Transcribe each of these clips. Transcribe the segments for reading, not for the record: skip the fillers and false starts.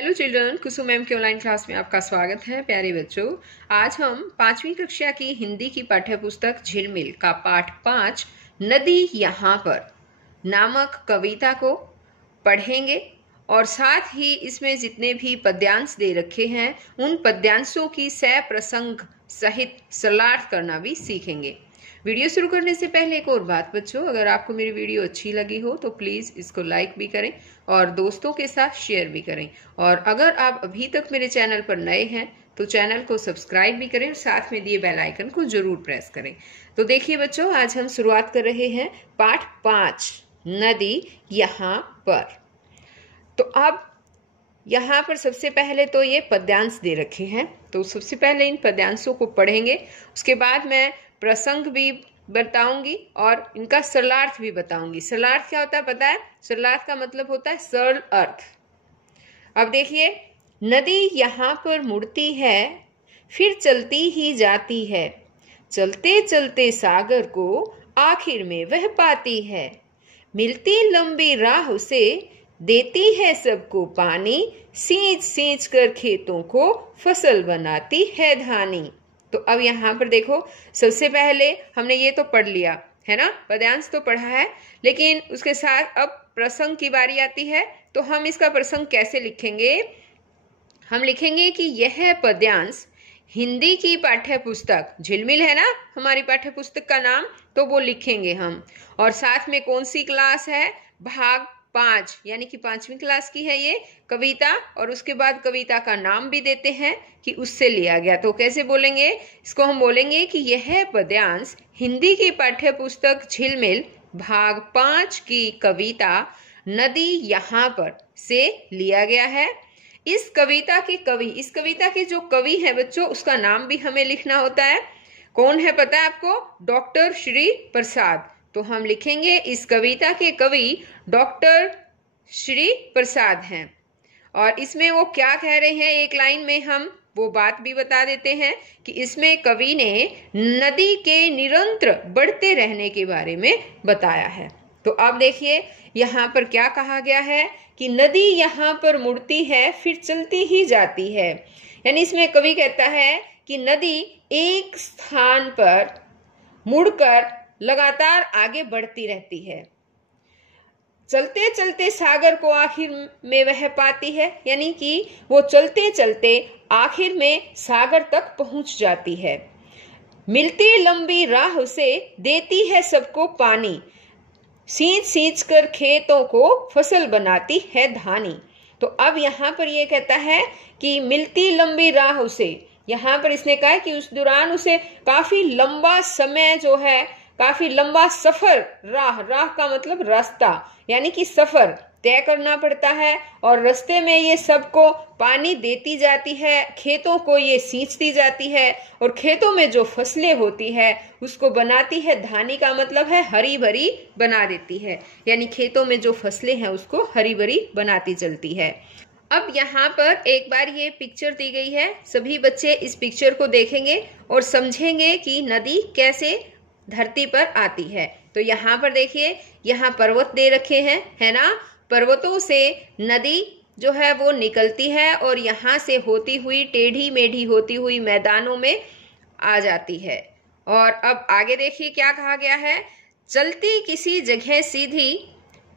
Hello children, कुसुम ma'am की online class में आपका स्वागत है। प्यारे बच्चों, आज हम 5वीं कक्षा की हिंदी की पाठ्यपुस्तक झिलमिल का पाठ 5 नदी यहाँ पर नामक कविता को पढ़ेंगे और साथ ही इसमें जितने भी पद्यांश दे रखे हैं उन पद्यांशों की सह प्रसंग सहित सरलार्थ करना भी सीखेंगे। वीडियो शुरू करने से पहले एक और बात बच्चों, अगर आपको मेरी वीडियो अच्छी लगी हो तो प्लीज़ इसको लाइक भी करें और दोस्तों के साथ शेयर भी करें। और अगर आप अभी तक मेरे चैनल पर नए हैं तो चैनल को सब्सक्राइब भी करें और साथ में दिए बेल आइकन को जरूर प्रेस करें। तो देखिए बच्चों, आज हम शुरुआत कर रहे हैं पाठ 5 नदी यहाँ पर। तो अब यहाँ पर सबसे पहले तो ये पद्यांश दे रखे हैं, तो सबसे पहले इन पद्यांशों को पढ़ेंगे। उसके बाद मैं प्रसंग भी बताऊंगी और इनका सरलार्थ भी बताऊंगी। सरलार्थ क्या होता है पता है? सरलार्थ का मतलब होता है सरल अर्थ। अब देखिए, नदी यहाँ पर मुड़ती है फिर चलती ही जाती है, चलते चलते सागर को आखिर में वह पाती है, मिलती लंबी राह से देती है सबको पानी, सींच सींच कर खेतों को फसल बनाती है धानी। तो अब यहाँ पर देखो, सबसे पहले हमने ये तो पढ़ लिया है ना, पद्यांश तो पढ़ा है, लेकिन उसके साथ अब प्रसंग की बारी आती है। तो हम इसका प्रसंग कैसे लिखेंगे? हम लिखेंगे कि यह पद्यांश हिंदी की पाठ्य पुस्तक झिलमिल है ना हमारी पाठ्य पुस्तक का नाम, तो वो लिखेंगे हम। और साथ में कौन सी क्लास है? भाग 5 यानी कि 5वीं क्लास की है ये कविता। और उसके बाद कविता का नाम भी देते हैं कि उससे लिया गया। तो कैसे बोलेंगे इसको? हम बोलेंगे कि यह पद्यांश हिंदी की पाठ्य पुस्तक झिलमिल भाग 5 की कविता नदी यहाँ पर से लिया गया है। इस कविता के जो कवि है बच्चों, उसका नाम भी हमें लिखना होता है। कौन है पता है आपको? डॉक्टर श्री प्रसाद। तो हम लिखेंगे इस कविता के कवि डॉक्टर श्री प्रसाद हैं। और इसमें वो क्या कह रहे हैं, एक लाइन में हम वो बात भी बता देते हैं कि इसमें कवि ने नदी के निरंतर बढ़ते रहने के बारे में बताया है। तो अब देखिए यहाँ पर क्या कहा गया है कि नदी यहाँ पर मुड़ती है फिर चलती ही जाती है। यानी इसमें कवि कहता है कि नदी एक स्थान पर मुड़कर लगातार आगे बढ़ती रहती है, चलते चलते सागर को आखिर में वह पाती है। यानी कि वो चलते चलते आखिर में सागर तक पहुंच जाती है, मिलती लंबी राह से देती है सबको पानी, सींच सींच कर खेतों को फसल बनाती है धानी। तो अब यहाँ पर ये कहता है कि मिलती लंबी राह से, यहाँ पर इसने कहा कि उस दौरान उसे काफी लंबा समय जो है, काफी लंबा सफर, राह का मतलब रास्ता, यानी कि सफर तय करना पड़ता है। और रास्ते में ये सबको पानी देती जाती है, खेतों को ये सींचती जाती है और खेतों में जो फसलें होती है उसको बनाती है धानी का मतलब है हरी भरी बना देती है। यानी खेतों में जो फसलें हैं उसको हरी भरी बनाती चलती है। अब यहाँ पर एक बार ये पिक्चर दी गई है, सभी बच्चे इस पिक्चर को देखेंगे और समझेंगे कि नदी कैसे धरती पर आती है। तो यहाँ पर देखिए, यहाँ पर्वत दे रखे हैं है ना, पर्वतों से नदी जो है वो निकलती है और यहाँ से होती हुई टेढ़ी मेढ़ी होती हुई मैदानों में आ जाती है। और अब आगे देखिए क्या कहा गया है, चलती किसी जगह सीधी,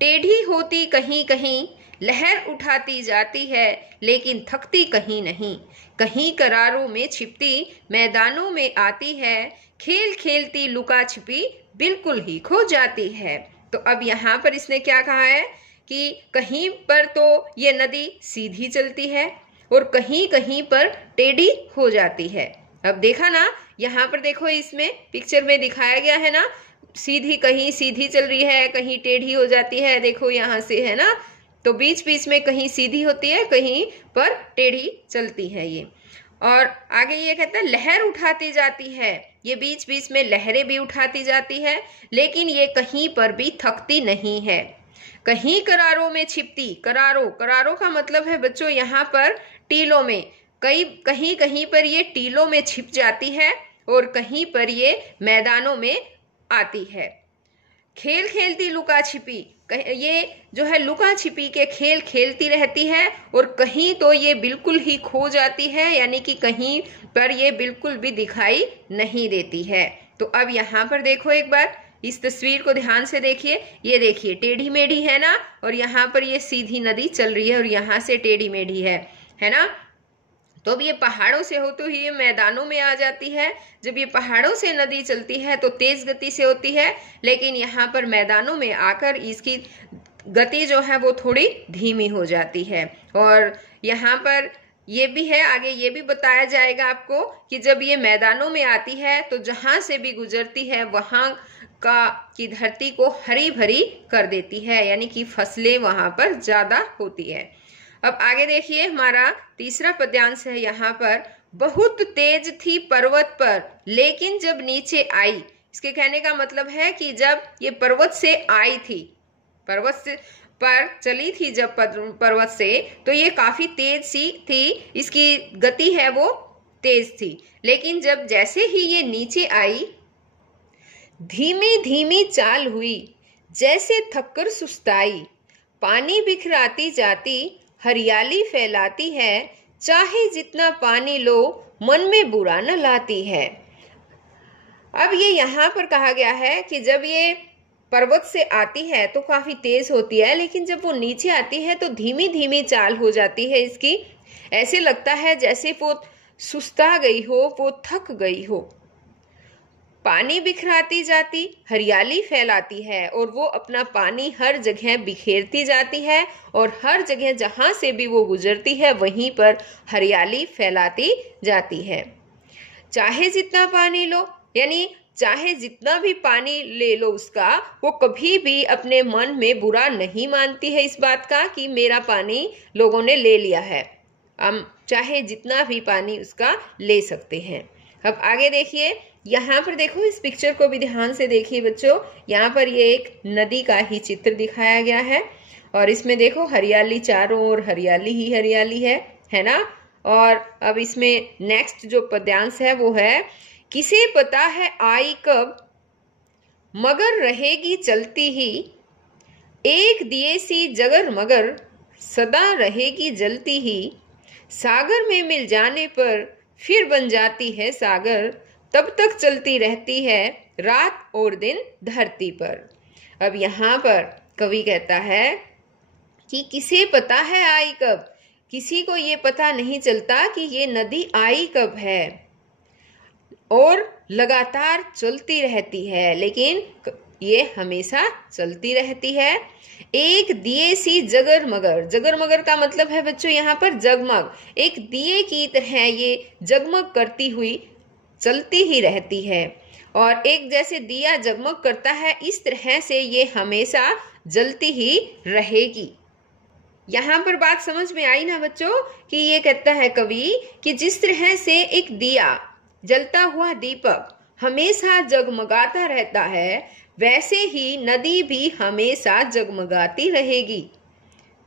टेढ़ी होती कहीं कहीं, लहर उठाती जाती है लेकिन थकती कहीं नहीं, कहीं करारों में छिपती मैदानों में आती है, खेल खेलती लुका छिपी बिल्कुल ही खो जाती है। तो अब यहाँ पर इसने क्या कहा है कि कहीं पर तो ये नदी सीधी चलती है और कहीं कहीं पर टेढ़ी हो जाती है। अब देखा ना, यहाँ पर देखो इसमें पिक्चर में दिखाया गया है ना, सीधी कहीं सीधी चल रही है, कहीं टेढ़ी हो जाती है। देखो यहाँ से है ना, तो बीच बीच में कहीं सीधी होती है, कहीं पर टेढ़ी चलती है ये। और आगे ये कहता है लहर उठाती जाती है, ये बीच बीच में लहरें भी उठाती जाती है लेकिन ये कहीं पर भी थकती नहीं है, कहीं करारों में छिपती, करारों का मतलब है बच्चों यहाँ पर टीलों में, कहीं कहीं पर ये टीलों में छिप जाती है और कहीं पर ये मैदानों में आती है, खेल खेलती लुका छिपी, ये जो है लुका छिपी के खेल खेलती रहती है और कहीं तो ये बिल्कुल ही खो जाती है, यानी कि कहीं पर ये बिल्कुल भी दिखाई नहीं देती है। तो अब यहाँ पर देखो एक बार, इस तस्वीर को ध्यान से देखिए। ये देखिए टेढ़ी मेढ़ी है ना, और यहाँ पर ये सीधी नदी चल रही है और यहाँ से टेढ़ी मेढ़ी है ना। तो अब ये पहाड़ों से होते हुए ये मैदानों में आ जाती है। जब ये पहाड़ों से नदी चलती है तो तेज गति से होती है, लेकिन यहाँ पर मैदानों में आकर इसकी गति जो है वो थोड़ी धीमी हो जाती है। और यहाँ पर ये भी है, आगे ये भी बताया जाएगा आपको कि जब ये मैदानों में आती है तो जहां से भी गुजरती है वहां की धरती को हरी भरी कर देती है, यानी कि फसलें वहां पर ज्यादा होती है। अब आगे देखिए, हमारा तीसरा पद्यांश है यहाँ पर। बहुत तेज थी पर्वत पर लेकिन जब नीचे आई। इसके कहने का मतलब है कि जब ये पर्वत से आई थी, पर्वत से पर चली थी जब पर्वत से, तो ये काफी तेज सी थी, इसकी गति है वो तेज थी। लेकिन जब जैसे ही ये नीचे आई, धीमी धीमी चाल हुई, जैसे थककर सुस्ताई। पानी बिखराती जाती, हरियाली फैलाती है, चाहे जितना पानी लो मन में बुरा न लाती है। अब ये यहाँ पर कहा गया है कि जब ये पर्वत से आती है तो काफी तेज होती है, लेकिन जब वो नीचे आती है तो धीमी धीमी चाल हो जाती है इसकी। ऐसे लगता है जैसे वो सुस्ता गई हो, वो थक गई हो। पानी बिखराती जाती, हरियाली फैलाती है, और वो अपना पानी हर जगह बिखेरती जाती है और हर जगह जहां से भी वो गुजरती है वहीं पर हरियाली फैलाती जाती है। चाहे जितना पानी लो, यानी चाहे जितना भी पानी ले लो उसका, वो कभी भी अपने मन में बुरा नहीं मानती है इस बात का कि मेरा पानी लोगों ने ले लिया है। हम चाहे जितना भी पानी उसका ले सकते हैं। अब आगे देखिए, यहाँ पर देखो, इस पिक्चर को भी ध्यान से देखिए बच्चों। यहाँ पर ये एक नदी का ही चित्र दिखाया गया है और इसमें देखो हरियाली, चारों ओर हरियाली ही हरियाली है ना। और अब इसमें नेक्स्ट जो पद्यांश है वो है, किसे पता है आई कब, मगर रहेगी चलती ही। एक दिए सी जगर मगर, सदा रहेगी जलती ही। सागर में मिल जाने पर फिर बन जाती है सागर, तब तक चलती रहती है रात और दिन धरती पर। अब यहाँ पर कवि कहता है कि किसे पता है आई कब, किसी को ये पता नहीं चलता कि ये नदी आई कब है और लगातार चलती रहती है, लेकिन ये हमेशा चलती रहती है। एक दिए सी जगर मगर, जगर मगर का मतलब है बच्चों यहाँ पर जगमग। एक दिए की तरह ये जगमग करती हुई चलती ही रहती है, और एक जैसे दिया जगमग करता है इस तरह से ये हमेशा जलती ही रहेगी। यहाँ पर बात समझ में आई ना बच्चों, कि ये कहता है कवि कि जिस तरह से एक दिया, जलता हुआ दीपक हमेशा जगमगाता रहता है, वैसे ही नदी भी हमेशा जगमगाती रहेगी।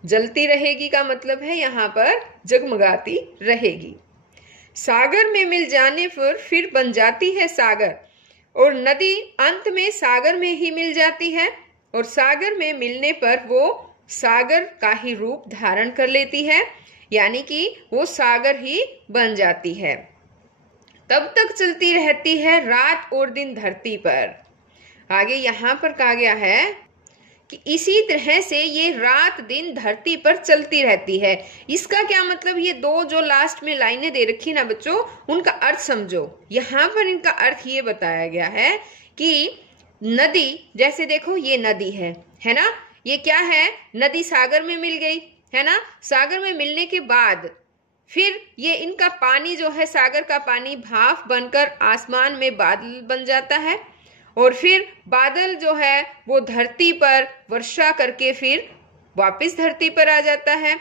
जलती रहेगी का मतलब है यहाँ पर जगमगाती रहेगी। सागर में मिल जाने पर फिर बन जाती है सागर, और नदी अंत में सागर में ही मिल जाती है, और सागर में मिलने पर वो सागर का ही रूप धारण कर लेती है, यानी कि वो सागर ही बन जाती है। तब तक चलती रहती है रात और दिन धरती पर। आगे यहाँ पर कहा गया है कि इसी तरह से ये रात दिन धरती पर चलती रहती है। इसका क्या मतलब, ये दो जो लास्ट में लाइनें दे रखी ना बच्चों, उनका अर्थ समझो। यहाँ पर इनका अर्थ ये बताया गया है कि नदी, जैसे देखो ये नदी है ना, ये क्या है, नदी सागर में मिल गई है ना। सागर में मिलने के बाद फिर ये इनका पानी जो है, सागर का पानी भाप बनकर आसमान में बादल बन जाता है, और फिर बादल जो है वो धरती पर वर्षा करके फिर वापस धरती पर आ जाता है,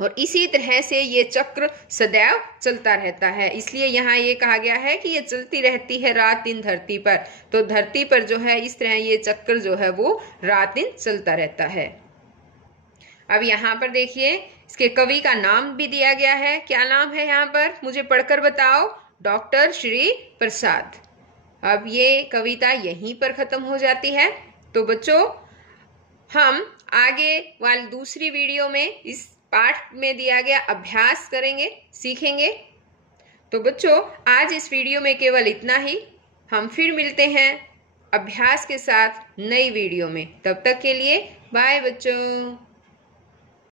और इसी तरह से ये चक्र सदैव चलता रहता है। इसलिए यहाँ ये कहा गया है कि ये चलती रहती है रात दिन धरती पर। तो धरती पर जो है इस तरह ये चक्र जो है वो रात दिन चलता रहता है। अब यहाँ पर देखिए, इसके कवि का नाम भी दिया गया है। क्या नाम है यहाँ पर, मुझे पढ़कर बताओ। डॉक्टर श्री प्रसाद। अब ये कविता यहीं पर खत्म हो जाती है। तो बच्चों, हम आगे वाली दूसरी वीडियो में इस पाठ में दिया गया अभ्यास करेंगे, सीखेंगे। तो बच्चों, आज इस वीडियो में केवल इतना ही। हम फिर मिलते हैं अभ्यास के साथ नई वीडियो में। तब तक के लिए बाय बच्चों।